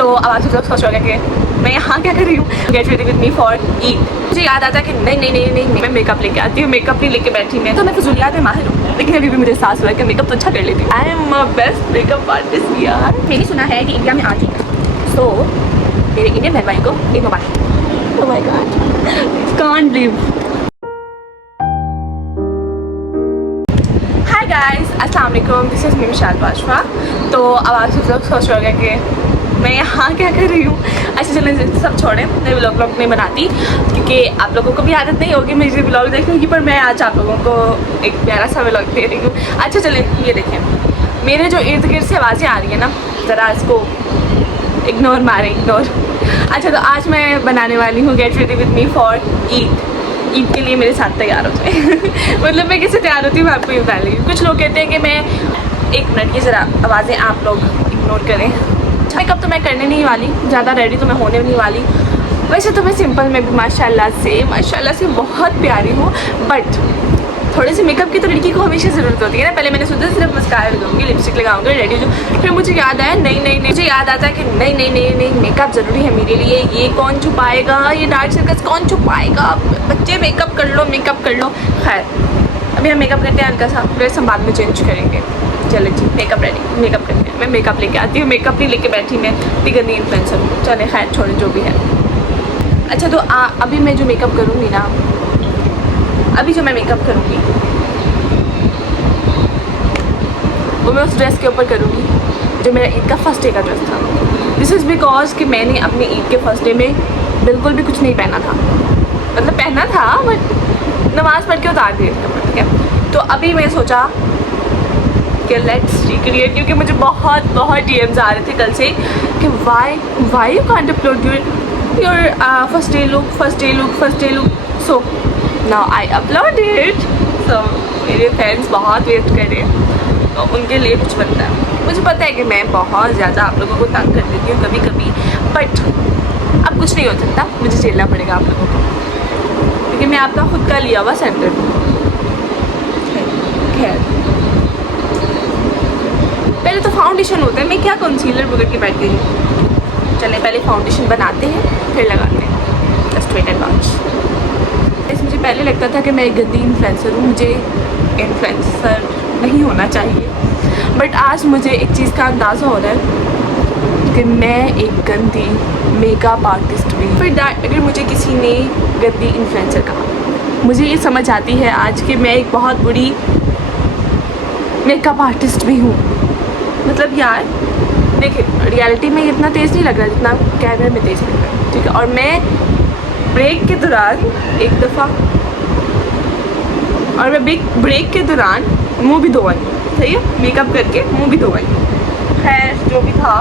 तो अब आप सब सोच रहे कि मैं यहाँ क्या कर रही हूँ, get ready with me for Eid. मुझे याद आता है कि नहीं मैं मेकअप लेके आती हूँ, मेकअप नहीं लेके बैठी मैं, तो मैं फजूलियात में माहिर हूँ, लेकिन अभी भी मुझे एहसास हुआ है कि मेकअप तो अच्छा कर लेती हूँ। I am best makeup artist यार। मैंने सुना है कि इंडिया में आ जाएगा, सो मेरे इंडियन बहन भाई को एक mobile. Oh my god, can't believe. Hi guys, अस्सलाम वालेकुम, दिस इज़ मी मिशाल बाजवा। तो अब आप सब लोग सोच रहे होंगे कि मैं यहाँ क्या कर रही हूँ। ऐसे चलें सब छोड़ें, मैं व्लॉग नहीं बनाती क्योंकि आप लोगों को भी आदत नहीं होगी मेरे व्लॉग देखने की, पर मैं आज आप लोगों को एक प्यारा सा व्लॉग दे रही हूँ। अच्छा चलें, ये देखें मेरे जो इर्द गिर्द से आवाज़ें आ रही हैं ना, ज़रा इसको इग्नोर मारें, इग्नोर। अच्छा, तो आज मैं बनाने वाली हूँ get ready with me for Eid. Eid के लिए मेरे साथ तैयार हो जाए। मतलब मैं कैसे तैयार होती हूँ मैं आपको ये बता रही हूँ। कुछ लोग कहते हैं कि मैं, एक मिनट की ज़रा आवाज़ें आप लोग इग्नोर करें। मेकअप तो मैं करने नहीं वाली, ज़्यादा रेडी तो मैं होने नहीं वाली। वैसे तो मैं सिंपल में भी माशाल्लाह से बहुत प्यारी हूँ, बट थोड़े से मेकअप की तो लड़की को हमेशा ज़रूरत होती है ना। पहले मैंने सोचा सिर्फ मस्कारा लगाऊंगी, लिपस्टिक लगाऊंगी, रेडी हो जाऊँ। फिर मुझे याद आया नहीं, मुझे याद आता है कि नहीं मेकअप ज़रूरी है मेरे लिए। ये कौन छुपाएगा, ये डार्क सर्कल्स कौन छुपाएगा, बच्चे मेकअप कर लो। खैर, अभी हम मेकअप करते हैं हल्का सा, ड्रेस हम बाद में चेंज करेंगे। चलो जी, मेकअप रेडी, मेकअप करते हैं। मैं मेकअप लेके आती हूँ, मेकअप नहीं लेके बैठी मैं, इतनी गंदी इन्फ्लुएंसर हूँ। चले खैर छोड़े, जो भी है। अच्छा, तो अभी मैं जो मेकअप करूँगी ना, अभी जो मैं मेकअप करूँगी वो मैं उस ड्रेस के ऊपर करूँगी जो मेरा ईद का फर्स्ट डे का ड्रेस था। दिस इज़ बिकॉज कि मैंने अपने ईद के फर्स्ट डे में बिल्कुल भी कुछ नहीं पहना था। मतलब पहना था बट नमाज़ पढ़ के उतार दिए थे, ठीक है। तो अभी मैं सोचा कि लेट्स रिक्रिएट, क्योंकि मुझे बहुत DMs आ रहे थे कल से कि why you can't upload your first day look. So now I upload it. So मेरे फ्रेंड्स बहुत वेट कर रहे हैं, तो उनके लिए कुछ बनता है। मुझे पता है कि मैं बहुत ज़्यादा आप लोगों को तंग कर देती हूँ कभी, बट अब कुछ नहीं हो सकता, मुझे झेलना पड़ेगा आप लोगों को, क्योंकि मैं आपका खुद का लिया हुआ सेंटर हूँ। खैर, पहले तो फाउंडेशन होता है, मैं क्या कंसीलर पकड़ के बैठ गई हूँ। चले पहले फाउंडेशन बनाते हैं फिर लगाते हैं। Just wait and watch. मुझे पहले लगता था कि मैं एक गंदी इन्फ्लुएंसर हूँ, मुझे इन्फ्लुएंसर नहीं होना चाहिए, बट आज मुझे एक चीज़ का अंदाज़ा हो रहा है कि मैं एक गंदी मेकअप आर्टिस्ट भी। फिर अगर मुझे किसी ने गंदी इन्फ्लुएंसर कहा, मुझे ये समझ आती है आज कि मैं एक बहुत बुरी मेकअप आर्टिस्ट भी हूँ। मतलब यार देखिए, रियलिटी में इतना तेज़ नहीं लग रहा जितना कैमरे में तेज़ लग रहा है, ठीक है। और मैं ब्रेक के दौरान एक दफ़ा, और मैं ब्रेक के दौरान मुंह भी धोई, सही है, मेकअप करके मुंह भी धोई। खैर, जो भी था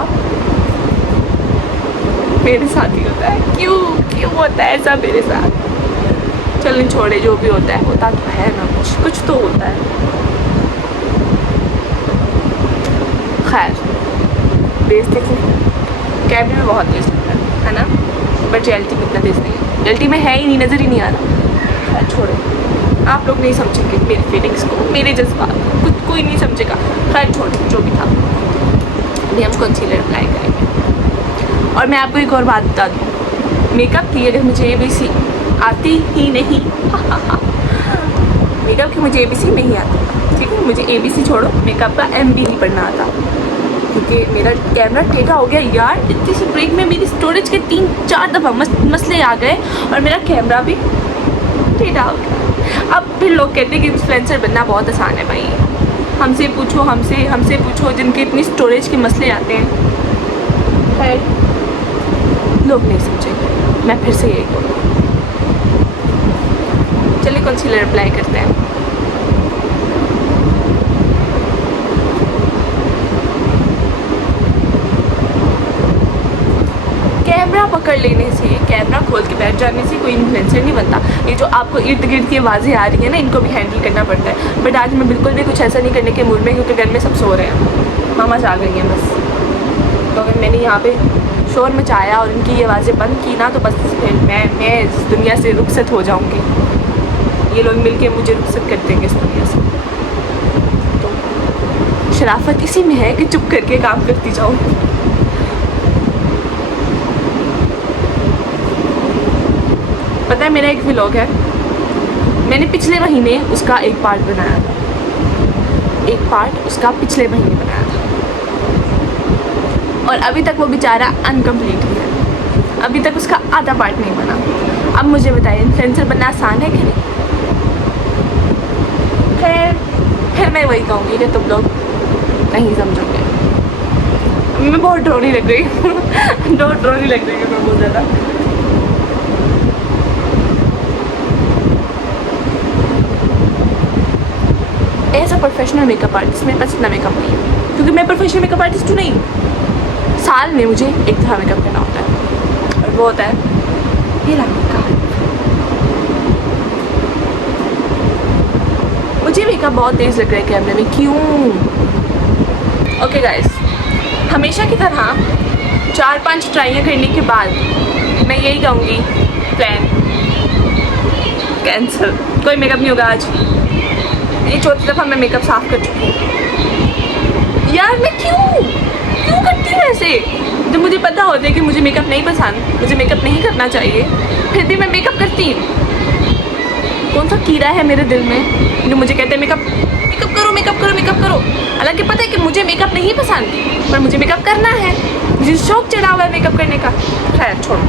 मेरे साथ ही होता है। क्यों होता है ऐसा मेरे साथ? चल छोड़े, जो भी होता है होता तो है ना, कुछ तो होता है। खैर, बेस देखो, कैमरे में बहुत तेज़ लगता है ना, बट रियलिटी में इतना तेज़ नहीं है। रियलिटी में है ही नहीं, नज़र ही नहीं आ रहा। खैर छोड़ो, आप लोग नहीं समझेंगे मेरी फीलिंग्स को, मेरे जज्बात को, कुछ कोई नहीं समझेगा। खैर छोड़ो, जो भी था। अभी हम कंसीलर अप्लाई करेंगे। और मैं आपको एक और बात बता दूँ, मेकअप की अगर मुझे ABC आती ही नहीं मेकअप की मुझे ABC नहीं आती, ठीक है। मुझे ABC छोड़ो, मेकअप का MB नहीं पढ़ना आता, क्योंकि मेरा कैमरा टेढ़ा हो गया यार। इतनी सी ब्रेक में मेरी स्टोरेज के 3-4 दफ़ा मसले आ गए और मेरा कैमरा भी टेढ़ा हो गया। अब फिर लोग कहते हैं कि इन्फ्लुएंसर बनना बहुत आसान है भाई। हमसे पूछो जिनके इतनी स्टोरेज के मसले आते हैं। खैर, लोग नहीं समझेंगे, मैं फिर से यही बोलूँ। चलिए कंसीलर अप्लाई करते हैं। कैमरा पकड़ लेने से, कैमरा खोल के बैठ जाने से कोई इन्फ्लुएंसर नहीं बनता। ये जो आपको इर्द गिर्द की आवाज़ें आ रही है ना, इनको भी हैंडल करना पड़ता है। बट आज मैं बिल्कुल भी कुछ ऐसा नहीं करने के मूड में, क्योंकि घर में सब सो रहे हैं, मामा जा गई हैं बस। तो अगर मैंने यहाँ पे शोर मचाया और इनकी ये आवाज़ें बंद की ना, तो बस फिर मैं इस दुनिया से रुखसत हो जाऊँगी। ये लोग मिलके मुझे रुखसत कर देंगे इस दुनिया से। तो शराफत इसी में है कि चुप करके काम करती जाऊँ। पता है मेरा एक व्लॉग है, मैंने पिछले महीने उसका एक पार्ट बनाया था, एक पार्ट उसका पिछले महीने बनाया था, और अभी तक वो बेचारा अनकम्प्लीट ही है, अभी तक उसका आधा पार्ट नहीं बना। अब मुझे बताइए इन्फ्लुएंसर बनना आसान है कि नहीं? फिर मैं वही कहूँगी कि तुम लोग नहीं समझोगे। मैं बहुत डरोनी लग गई बहुत डरोनी लग रही है मैं बहुत ज़्यादा। As a professional makeup artist मेरे पास इतना मेकअप नहीं है, क्योंकि मैं प्रोफेशनल मेकअप आर्टिस्ट हूँ नहीं। साल में मुझे एक दफ़ा मेकअप करना होता है, और वो होता है ये रंग का। मुझे मेकअप बहुत तेज़ लग रहा है कैमरे में, क्यों? ओके गाइस, हमेशा की तरह 4-5 ट्राइयाँ करने के बाद मैं यही कहूँगी प्लान कैंसिल, कोई मेकअप नहीं होगा आज। ये चौथी दफ़ा मैं मेकअप साफ़ कर चुकी हूँ। यार मैं क्यों करती हूँ ऐसे? जब मुझे पता होता है कि मुझे मेकअप नहीं पसंद, मुझे मेकअप नहीं करना चाहिए, फिर भी मैं मेकअप करती हूँ। कौन सा कीड़ा है मेरे दिल में जो मुझे कहते हैं मेकअप करो, मेकअप करो, मेकअप करो। हालांकि पता है कि मुझे मेकअप नहीं पसंद, पर मुझे मेकअप करना है, मुझे शौक चढ़ा हुआ है मेकअप करने का। खैर छोड़ो,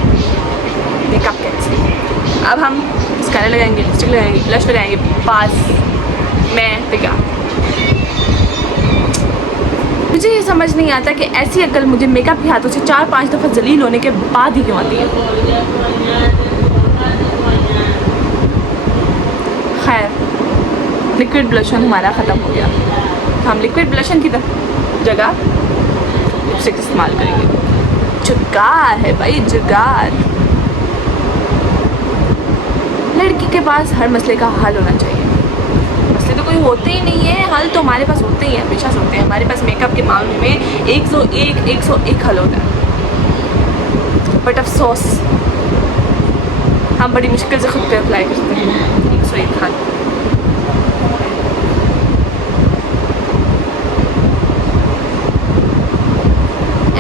मेकअप कैंसिल। अब हम स्कैनर लगाएंगे, लिपस्टिक लगाएंगे, ब्लश लगाएंगे, पास मैं तैयार। मुझे ये समझ नहीं आता कि ऐसी अक्ल मुझे मेकअप के हाथों से 4-5 दफ़ा जलील होने के बाद ही क्यों आती है। खैर, लिक्विड ब्लशन हमारा ख़त्म हो गया, तो हम लिक्विड ब्लशन की जगह लिपस्टिक इस्तेमाल करेंगे। जुगाड़ है भाई, जुगाड़। लड़की के पास हर मसले का हल होना चाहिए। मसले तो कोई होते ही नहीं है, हल तो हमारे पास होते ही हैं, हमेशा से होते हैं। हमारे पास मेकअप के मामले में 101 हल होता है, बट अफसोस हम बड़ी मुश्किल से खुद पे अप्लाई करते हैं 101 हल।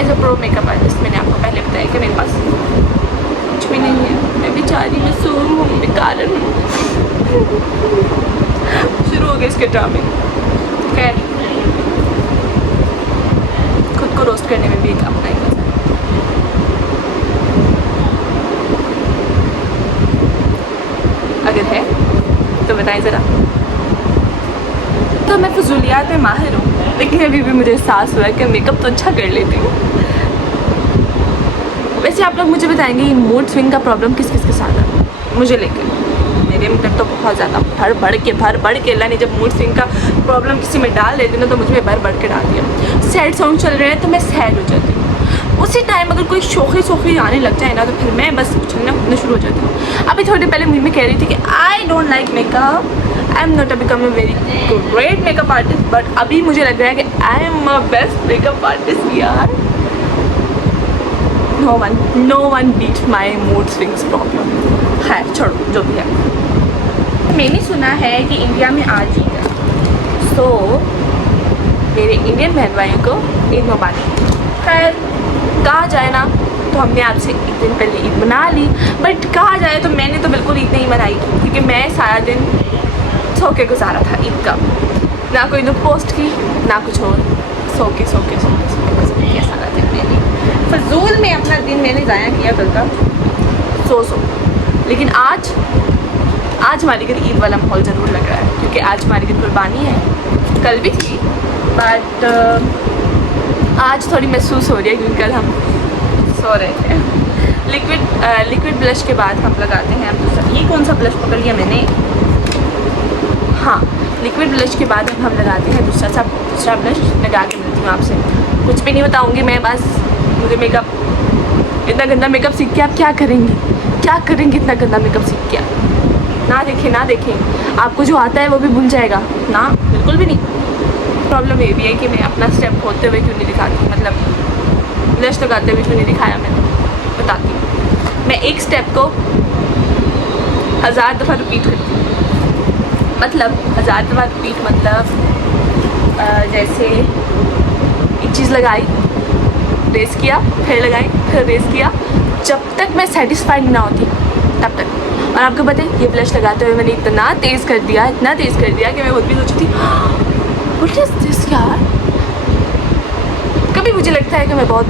As a pro makeup artist मैंने आपको पहले बताया कि मेरे पास कुछ भी नहीं है, मैं बेचारी मासूम हूँ, बेकार हूँ। शुरू हो गए इसके ड्रामे। खैर, खुद को रोस्ट करने में भी एक अपना ही मजा है। अगर है तो बताएं ज़रा। तो मैं फजूलियात में माहिर हूँ, लेकिन अभी भी मुझे एहसास हुआ है कि मेकअप तो अच्छा कर लेती हूँ। वैसे आप लोग मुझे बताएंगे ये मूड स्विंग का प्रॉब्लम किस किस के साथ है? मुझे लेकर मेरे अंदर तो बहुत ज़्यादा भर बढ़ के अल्लाह ने जब मूड स्विंग का प्रॉब्लम किसी में डाल देती ना, तो मुझ में भर के डाल दिया। सैड सॉन्ग चल रहे हैं तो मैं सैड हो जाती हूँ। उसी टाइम अगर कोई शोखी आने लग जाए ना, तो फिर मैं बस उछलना कूदना शुरू हो जाती हूँ। अभी थोड़ी पहले मुझे में कह रही थी कि I don't like makeup, I am not become a very great makeup artist, but अभी मुझे लग रहा है कि I am a best makeup artist यार। No one beat my mood swings problem. खैर छोड़ो, जो भी है। मैंने सुना है कि इंडिया में आज ईद है, तो मेरे इंडियन बहन भाइयों को ईद मुबारक। खैर कहा जाए ना, तो हमने आपसे एक दिन पहले ईद मना ली, बट कहा जाए तो मैंने तो बिल्कुल ईद नहीं मनाई, क्योंकि मैं सारा दिन सो के गुजारा था ईद का। ना कोई लुक पोस्ट की, ना कुछ और, सो के सारा दिन मैंने फजूल में अपना दिन मैंने ज़ाया किया कल का सो। लेकिन आज हमारे घर ईद वाला माहौल ज़रूर लग रहा है, क्योंकि आज हमारे घर कुर्बानी है। कल भी थी, बट आज थोड़ी महसूस हो रही है, क्योंकि कल हम सो रहे थे। लिक्विड ब्लश के बाद हम लगाते हैं दूसरा। ये कौन सा ब्लश पकड़ लिया मैंने? हाँ, लिक्विड ब्लश के बाद हम लगाते हैं दूसरा ब्लश। लगा के मिलती हूँ आपसे। कुछ भी नहीं बताऊँगी मैं, बस मुझे मेकअप इतना गंदा मेकअप सीख के आप क्या करेंगे इतना गंदा मेकअप सीख के? ना देखें, आपको जो आता है वो भी भूल जाएगा ना, बिल्कुल भी नहीं। प्रॉब्लम ये भी है कि मैं अपना स्टेप होते हुए क्यों नहीं दिखाती, मतलब ब्लश लगाते हुए क्यों नहीं दिखाया मैंने, बताती हूँ। मैं एक स्टेप को 1000 दफ़ा रिपीट करती हूँ। मतलब 1000 दफ़ा रिपीट, मतलब जैसे एक चीज़ लगाई, रेस किया, फिर लगाई, फिर रेस किया, जब तक मैं सेटिस्फाइड ना होती तब तक। और आपको पता है ये ब्लश लगाते हुए मैंने इतना तेज़ कर दिया कि मैं खुद भी सोची थी व्हाट इज दिस यार। कभी मुझे लगता है कि मैं बहुत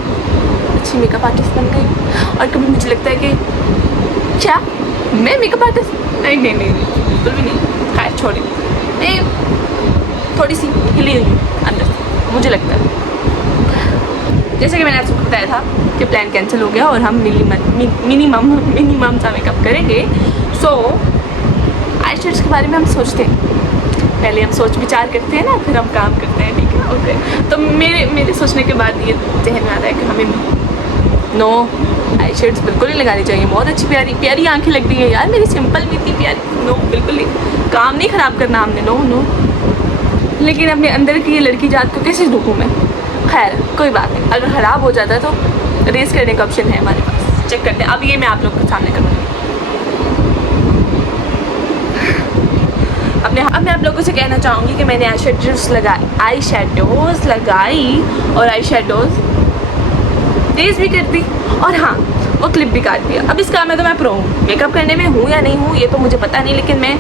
अच्छी मेकअप आर्टिस्ट बन गई और कभी मुझे लगता है कि क्या मैं मेकअप आर्टिस्ट नहीं बिल्कुल भी नहीं। खैर छोड़ी, मैं थोड़ी सी हिली हुई अंदर से मुझे लगता है। जैसे कि मैंने आपको बताया था कि प्लान कैंसिल हो गया और हम मिनिमम सा मेकअप करेंगे। सो आई शेड्स के बारे में हम सोचते हैं, पहले हम सोच विचार करते हैं ना, फिर हम काम करते हैं, ठीक है ओके। तो मेरे सोचने के बाद ये जहन में आता है कि हमें नो आई शेड्स बिल्कुल नहीं लगानी चाहिए। बहुत अच्छी प्यारी आंखें लग रही है यार मेरी, सिंपल भी इतनी प्यारी। नो बिल्कुल नहीं, काम नहीं ख़राब करना हमने, नो। लेकिन अपने अंदर की ये लड़की जात को कैसे रोकूँ मैं। खैर कोई बात नहीं, अगर ख़राब हो जाता है तो रेस करने का ऑप्शन है हमारे पास, चेक करते हैं। अब ये मैं आप लोग के सामने करूँगी। अब मैं आप लोगों से कहना चाहूँगी कि मैंने आई शेडोज़ लगाई और आई शेडोज़ तेज़ भी कर दी और हाँ वो क्लिप भी काट दिया। अब इस काम में तो मैं प्रो हूँ, मेकअप करने में हूँ या नहीं हूँ ये तो मुझे पता नहीं, लेकिन मैं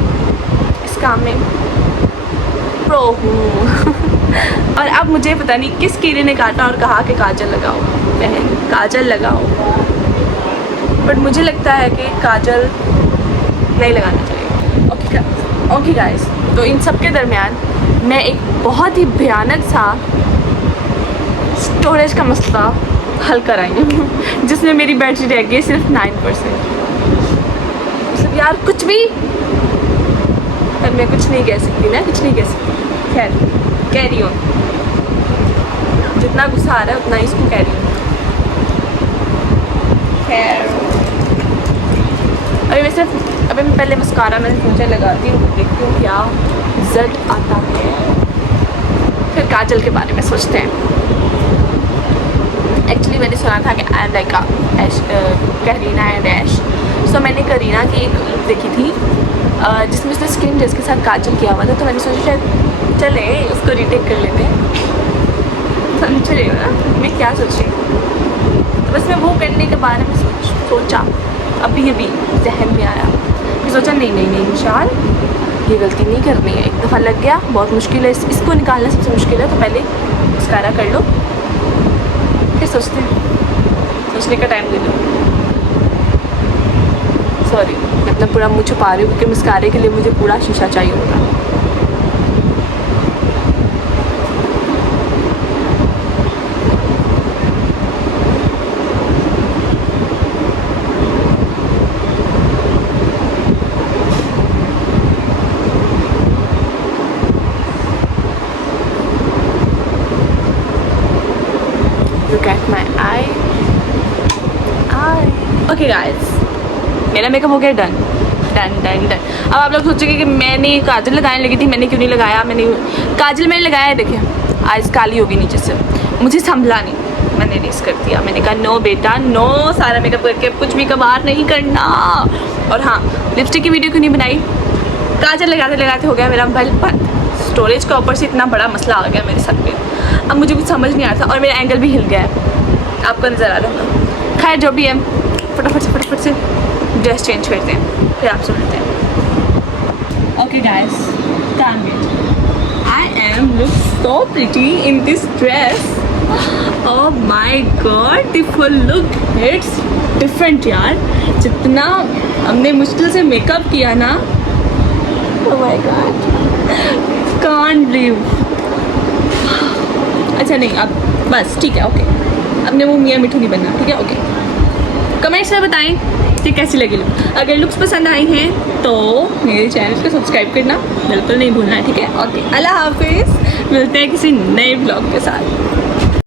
इस काम में प्रो हूँ। और अब मुझे पता नहीं किस कीड़े ने काटा और कहा कि काजल लगाओ बहन, काजल लगाओ, बट मुझे लगता है कि काजल नहीं लगाना चाहिए। ओके गाइस, तो इन सब के दरमियान मैं एक बहुत ही भयानक सा स्टोरेज का मसला हल कर आई हूँ जिसमें मेरी बैटरी रह गई सिर्फ 9%। मतलब यार कुछ भी, पर मैं कुछ नहीं कह सकती। खैर कैरी ऑन, जितना गुस्सा आ रहा है उतना ही इसको कैरी ऑन। खैर अभी मैं पहले मस्कारा मैंने सोचा लगाती हूँ, देखती हूँ क्या रिजल्ट आता है, फिर काजल के बारे में सोचते हैं। एक्चुअली मैंने सुना था कि I am like Kareena and Aish. So मैंने करीना की एक लुक देखी थी जिसमें उसने स्किन ड्रेस के साथ काजल किया हुआ था, तो मैंने सोचा शायद चले उसको रीटेक कर लेते हैं, चलेगा ना। मैं क्या सोची, तो बस मैं वो करने के बारे में सोचा अभी जहन में आया। मैं सोचा नहीं विशाल ये गलती नहीं करनी है, एक दफ़ा लग गया बहुत मुश्किल है, इसको निकालना सबसे मुश्किल है, तो पहले मस्कारा कर लो फिर सोचने का टाइम दे लो। सॉरी मैं अपना पूरा मुँह छुपा रही हूँ क्योंकि मस्कारे के लिए मुझे पूरा शीशा चाहिए होगा। Look at my eye. Okay guys, मेरा मेकअप हो गया डन। अब आप लोग सोचेंगे कि मैंने काजल लगाने लगी थी, मैंने क्यों नहीं लगाया। काजल मैंने लगाया, देखिए आइज़ काली होगी नीचे से, मुझे संभला नहीं, मैंने रेस कर दिया। मैंने कहा नो बेटा नो, सारा मेकअप करके कुछ भी कबार नहीं करना। और हाँ लिपस्टिक की वीडियो क्यों नहीं बनाई, काजल लगाते हो गया मेरा मोबाइल बंद। स्टोरेज का ऊपर से इतना बड़ा मसला आ गया मेरे सर पे, अब मुझे कुछ समझ नहीं आ रहा था और मेरा एंगल भी हिल गया है, आपको नज़र आ रहा होगा। खैर जो भी है, फटाफट से ड्रेस चेंज करते हैं, फिर आपसे मिलते हैं। Okay guys, can't get, I am look so pretty in this dress. Oh my god, the full look it's different यार। जितना हमने मुश्किल से मेकअप किया ना, oh my god can't believe. अच्छा नहीं अब बस ठीक है, ओके अपने वो मियाँ मिठू नहीं बनना, ठीक है ओके। कमेंट्स में बताएं कि कैसी लगी लुक। अगर लुक्स पसंद आई हैं तो मेरे चैनल को सब्सक्राइब करना बिल्कुल नहीं भूलना है, ठीक है ओके। अल्लाह हाफिज़, मिलते हैं किसी नए ब्लॉग के साथ।